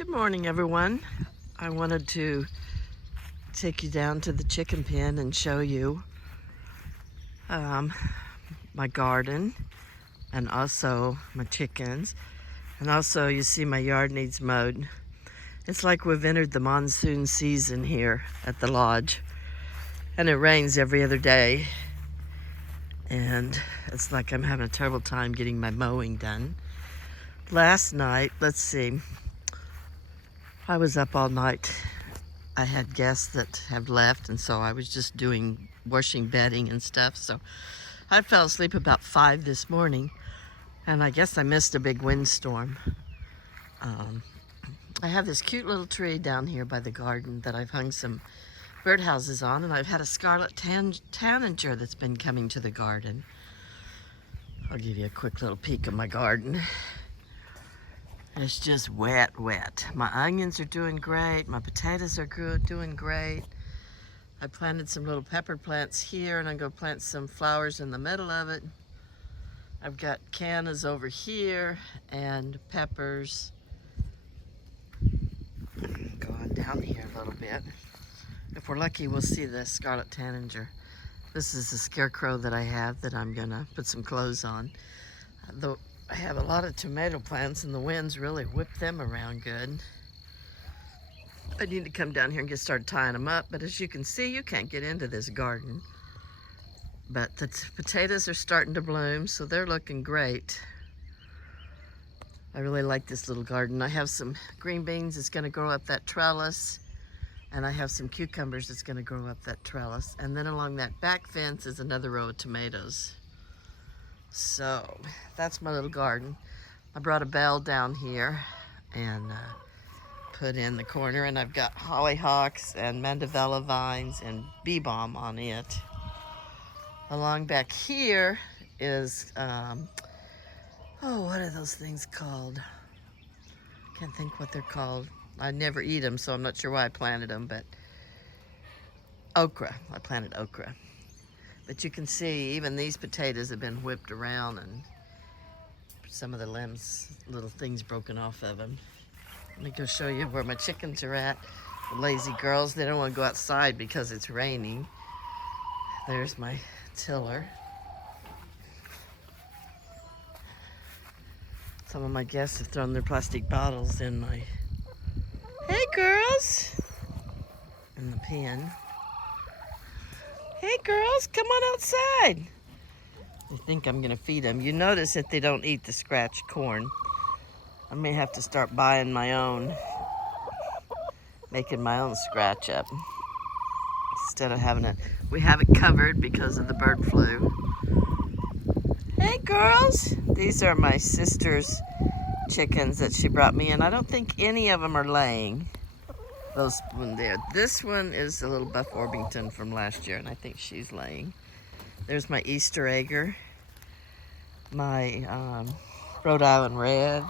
Good morning, everyone. I wanted to take you down to the chicken pen and show you um, my garden and also my chickens. And also, you see my yard needs mowed. It's like we've entered the monsoon season here at the lodge. And it rains every other day. And it's like I'm having a terrible time getting my mowing done. Last night, let's see, I was up all night. I had guests that have left, and so I was just washing bedding and stuff. So I fell asleep about 5 this morning, and I guess I missed a big windstorm. I have this cute little tree down here by the garden that I've hung some birdhouses on, and I've had a scarlet tanager that's been coming to the garden. I'll give you a quick little peek of my garden. It's just wet. My onions are doing great. My potatoes are doing great. I planted some little pepper plants here, and I'm going to plant some flowers in the middle of it. I've got cannas over here and peppers. Go on down here a little bit. If we're lucky, we'll see the scarlet tanager. This is the scarecrow that I have that I'm going to put some clothes on. I have a lot of tomato plants, and the winds really whip them around good. I need to come down here and get started tying them up, but as you can see, you can't get into this garden. But the potatoes are starting to bloom, so they're looking great. I really like this little garden. I have some green beans that's going to grow up that trellis, and I have some cucumbers that's going to grow up that trellis. And then along that back fence is another row of tomatoes. So that's my little garden. I brought a bell down here and put in the corner, and I've got hollyhocks and mandevilla vines and bee balm on it. Along back here is, what are those things called? Can't think what they're called. I never eat them, so I'm not sure why I planted them, but okra. I planted okra. But you can see even these potatoes have been whipped around, and some of the limbs, little things broken off of them. Let me go show you where my chickens are at. The lazy girls, they don't want to go outside because it's raining. There's my tiller. Some of my guests have thrown their plastic bottles in my... Hey girls! In the pen. Hey girls, come on outside. I think I'm gonna feed them. You notice that they don't eat the scratched corn. I may have to start buying my own, making my own scratch up. Instead of having it, we have it covered because of the bird flu. Hey girls, these are my sister's chickens that she brought me in. I don't think any of them are laying. Those one there. This one is a little Buff Orpington from last year, and I think she's laying. There's my Easter egger, my Rhode Island Red,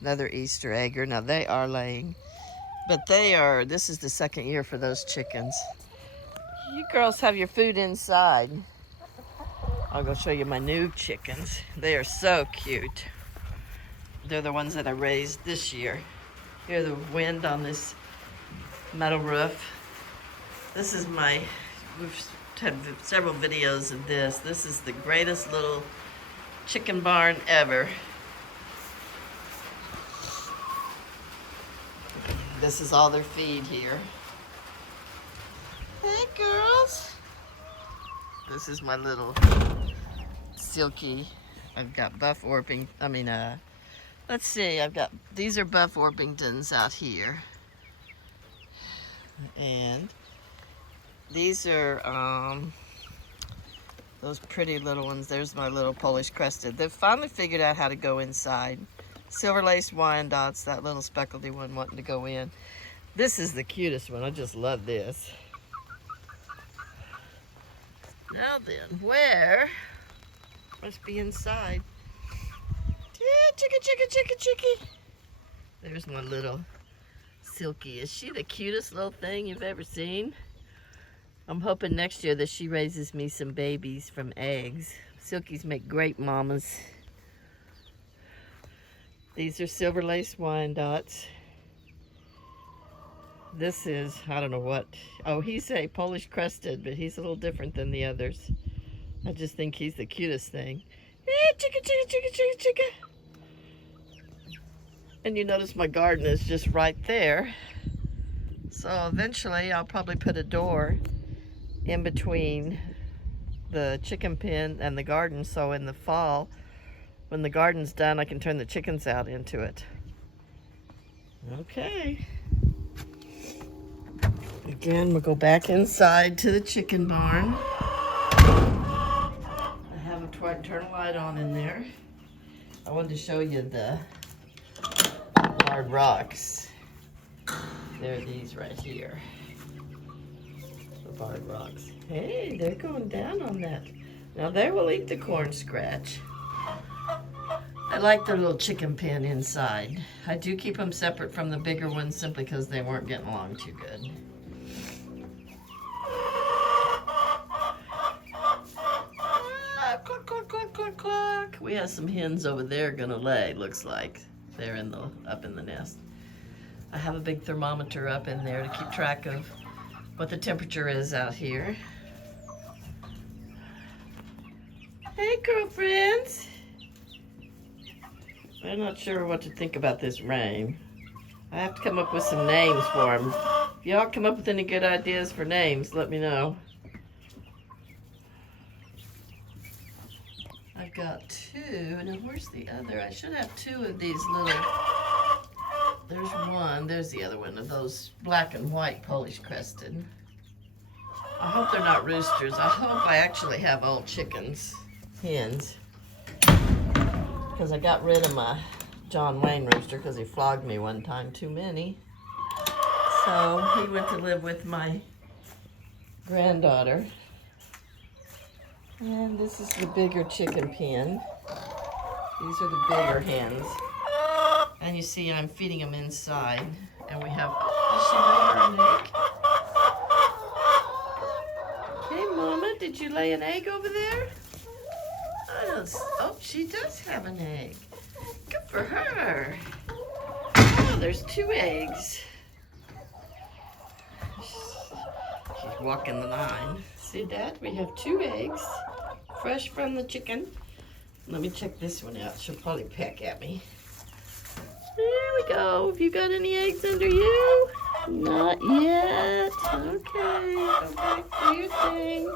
another Easter egger. Now they are laying, but this is the second year for those chickens. You girls have your food inside. I'll go show you my new chickens. They are so cute. They're the ones that I raised this year. Hear the wind on this metal roof. This is we've had several videos of this. This is the greatest little chicken barn ever. This is all their feed here. Hey girls. This is my little silky. I've got Buff Orpington, let's see, these are Buff Orpingtons out here. And these are those pretty little ones. There's my little Polish crested. They've finally figured out how to go inside. Silver lace Wyandottes, that little speckledy one wanting to go in. This is the cutest one. I just love this. Now then, where? Must be inside. Yeah, chicky. There's my little Silky. Is she the cutest little thing you've ever seen? I'm hoping next year that she raises me some babies from eggs. Silkies make great mamas. These are Silver Lace Wyandottes. This is, I don't know what. Oh, he's a Polish crested, but he's a little different than the others. I just think he's the cutest thing. Chicka, chicka, chicka, chicka, chicka. And you notice my garden is just right there. So eventually I'll probably put a door in between the chicken pen and the garden, so in the fall, when the garden's done, I can turn the chickens out into it. Okay. Again, we'll go back inside to the chicken barn. I have a turn a light on in there. I wanted to show you the hard rocks. They're these right here. The barred rocks. Hey, they're going down on that. Now they will eat the corn scratch. I like their little chicken pen inside. I do keep them separate from the bigger ones simply because they weren't getting along too good. Cluck, cluck, cluck, cluck, cluck. We have some hens over there gonna lay, looks like. They're up in the nest. I have a big thermometer up in there to keep track of what the temperature is out here. Hey, girlfriends. I'm not sure what to think about this rain. I have to come up with some names for them. If y'all come up with any good ideas for names, let me know. I've got two. Now, where's the other? I should have two of these little... There's one. There's the other one of those black and white Polish crested. I hope they're not roosters. I hope I actually have all chickens, hens. Because I got rid of my John Wayne rooster because he flogged me one time too many. So he went to live with my granddaughter. And this is the bigger chicken pen. These are the bigger hens. And you see I'm feeding them inside. And we have, did she lay her an egg? Hey Mama, did you lay an egg over there? Oh, she does have an egg. Good for her. Oh, there's two eggs. She's walking the line. See that? We have two eggs, fresh from the chicken. Let me check this one out. She'll probably peck at me. There we go. Have you got any eggs under you? Not yet. Okay, go back do your thing.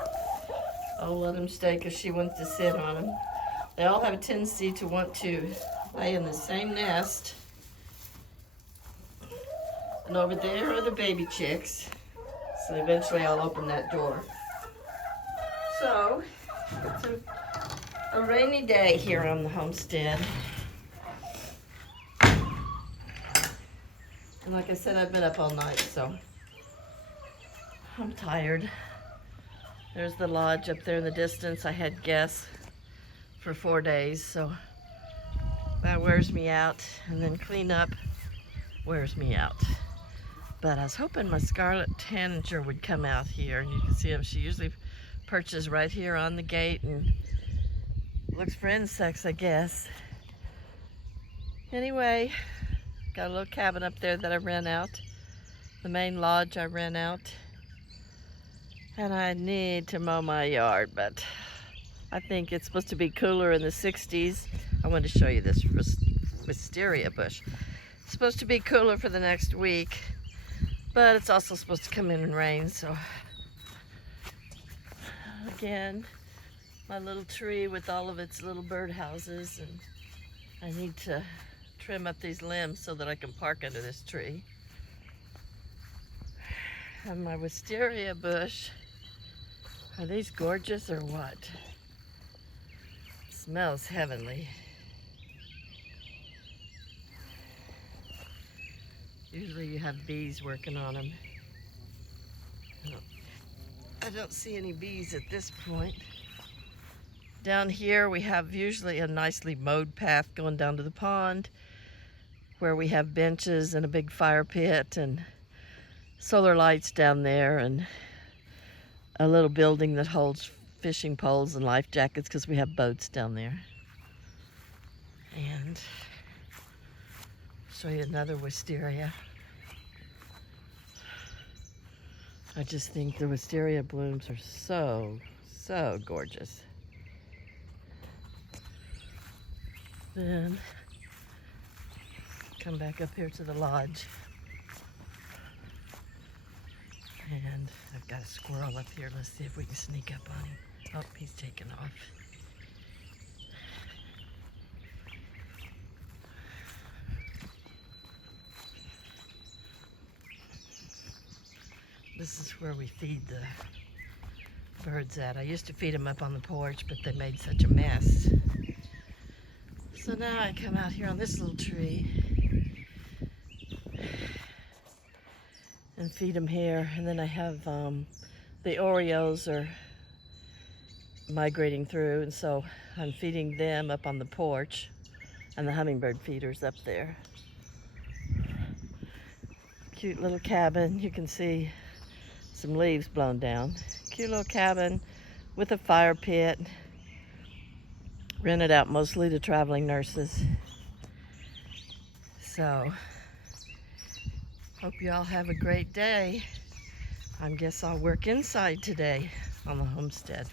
I'll let them stay because she wants to sit on them. They all have a tendency to want to lay in the same nest. And over there are the baby chicks. So eventually I'll open that door. So, it's a rainy day here on the homestead. And like I said, I've been up all night, so I'm tired. There's the lodge up there in the distance. I had guests for 4 days, so that wears me out. And then clean up wears me out. But I was hoping my scarlet tanager would come out here, and you can see him. She usually perches right here on the gate and looks for insects, I guess. Anyway, got a little cabin up there that I rent out. The main lodge I rent out. And I need to mow my yard, but I think it's supposed to be cooler in the 60s. I wanted to show you this wisteria bush. It's supposed to be cooler for the next week, but it's also supposed to come in and rain, so. Again, my little tree with all of its little birdhouses, and I need to trim up these limbs so that I can park under this tree. And my wisteria bush. Are these gorgeous or what? Smells heavenly. Usually you have bees working on them. I don't see any bees at this point. Down here we have usually a nicely mowed path going down to the pond where we have benches and a big fire pit and solar lights down there and a little building that holds fishing poles and life jackets because we have boats down there. And I'll show you another wisteria. I just think the wisteria blooms are so, so gorgeous. Then come back up here to the lodge. And I've got a squirrel up here. Let's see if we can sneak up on him. Oh, he's taken off. This is where we feed the birds at. I used to feed them up on the porch, but they made such a mess. So now I come out here on this little tree and feed them here. And then I have the Oreos are migrating through, and so I'm feeding them up on the porch, and the hummingbird feeders up there. Cute little cabin. You can see some leaves blown down. Cute little cabin with a fire pit. Rented out mostly to traveling nurses. So, hope you all have a great day. I guess I'll work inside today on the homestead.